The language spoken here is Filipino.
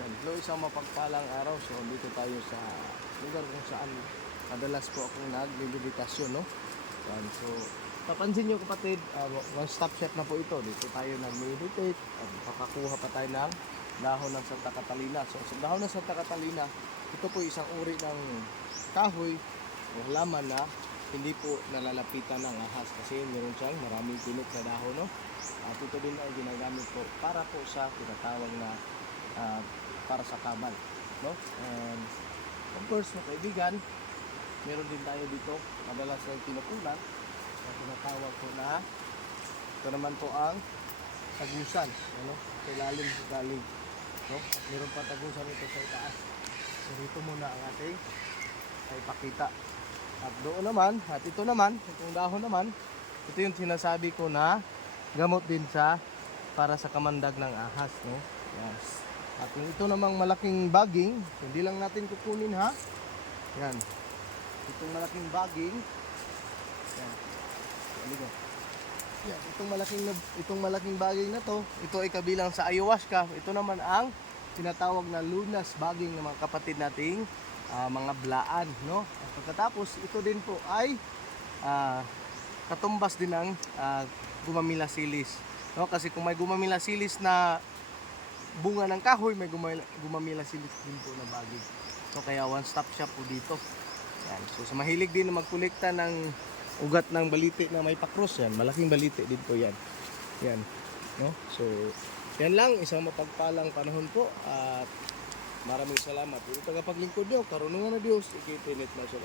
Yan, hello, isang mapagpalang araw. So, dito tayo sa lugar kung saan madalas po akong nag-meditasyon, no? Yan, so, papansin nyo kapatid, one-stop shop na po ito. Dito tayo nag-meditate. Pakakuha pa tayo ng dahon ng Santa Catalina. So, sa dahon ng Santa Catalina, ito po isang uri ng kahoy o halaman na hindi po nalalapitan ng ahas kasi meron siyang maraming pinot na dahon, no? At ito din ay ginagamit po para po sa tinatawag na para sa kamal, no? And of course, mga kaibigan, meron din tayo dito madalas na pinukulan na tinatawag po na ito naman po ang tagusan, ano? Sa ilalim sa galing, no? At meron pa tagusan ito sa itaas. So dito muna ang ating ay pakita. At doon naman, at ito naman, itong dahon naman, ito yung sinasabi ko na gamot din sa para sa kamandag ng ahas, no? Yes. At yung ito namang malaking baging, hindi lang natin kukunin, ha. Yan. Itong malaking baging. Yan. Yan, itong malaking baging na to, ito ay kabilang sa ayahuasca. Ito naman ang tinatawag na lunas baging ng mga kapatid nating mga blaan, no? At pagkatapos, ito din po ay katumbas din ng gumamilasilis, no? Kasi kung may gumamilasilis na bunga ng kahoy, may gumamilasilis din po na baging. So kaya one stop shop po dito. Yan. So sa mahilig din na magkolekta ng ugat ng balite na may pakros, yan, malaking balite din po yan. Yan, no? So yan lang, isang mapagpalang panahon po at maraming salamat. Ito tagapaglingkod niyo, karunungan na Diyos, ikitinit na sa